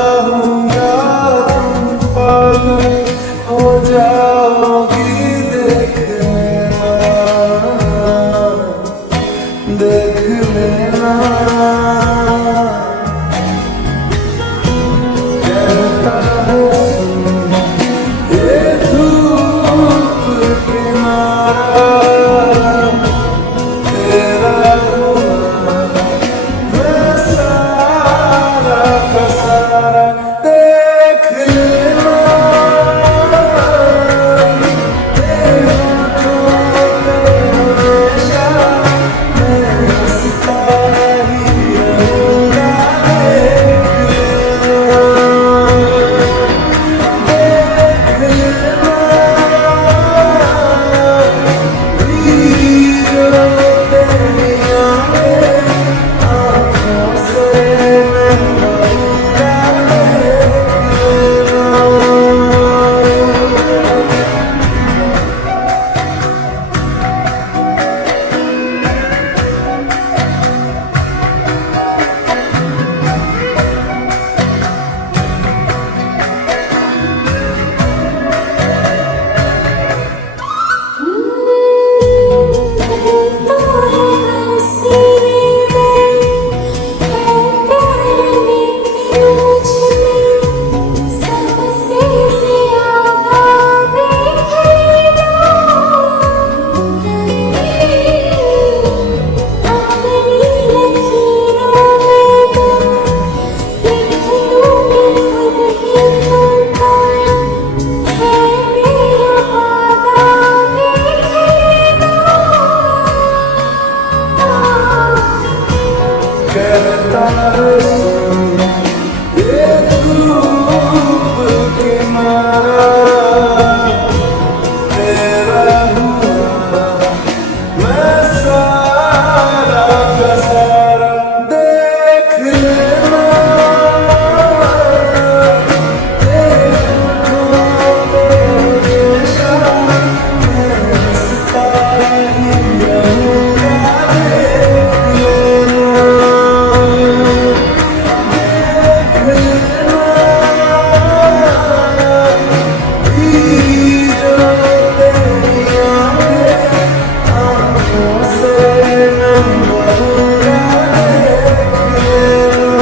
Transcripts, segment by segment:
जाऊंगा तुम पागल हो जाओगी, देख लेना, देख लेना। कहता है ये धूप किनारा तेरा हुआ, मैं सारा का सारा, देख लेना। तेरे होठों पे हमेशा मैं हंसता ही रहूंगा, देख लेना, देख लेना। हीरो तेरी आंखें, आँखों से मैं भरूंगा, देख लेना। कहता है ये धूप किनारा तेरा हुआ, मैं सारा का सारा, देख लेना। तेरे होठों पे हमेशा मैं हंसता ही रहूंगा, देख लेना, देख लेना। हीरो तेरी आंखें, आँखों से मैं भरूंगा, देख लेना।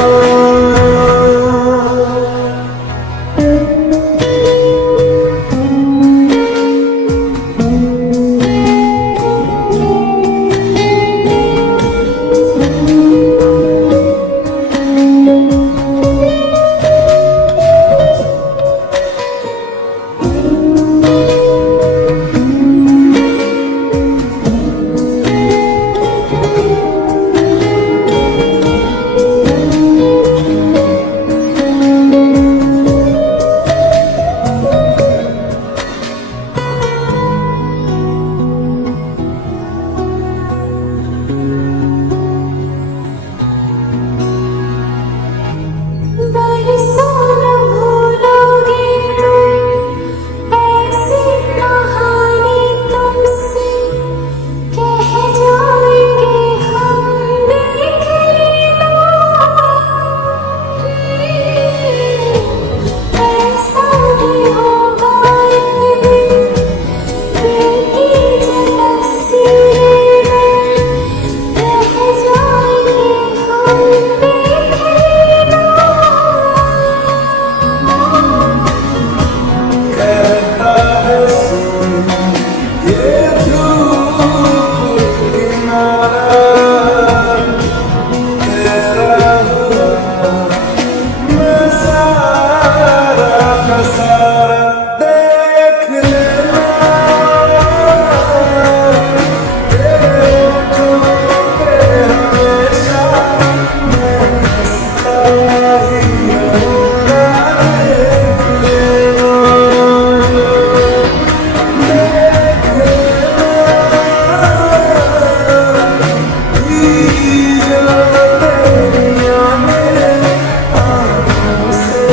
कहता है ये धूप किनारा तेरा हुआ, मैं सारा का सारा, देख लेना। तेरे होठों पे हमेशा मैं हंसता ही रहूंगा, देख लेना, देख लेना। हीरो तेरी आंखें, आँखों से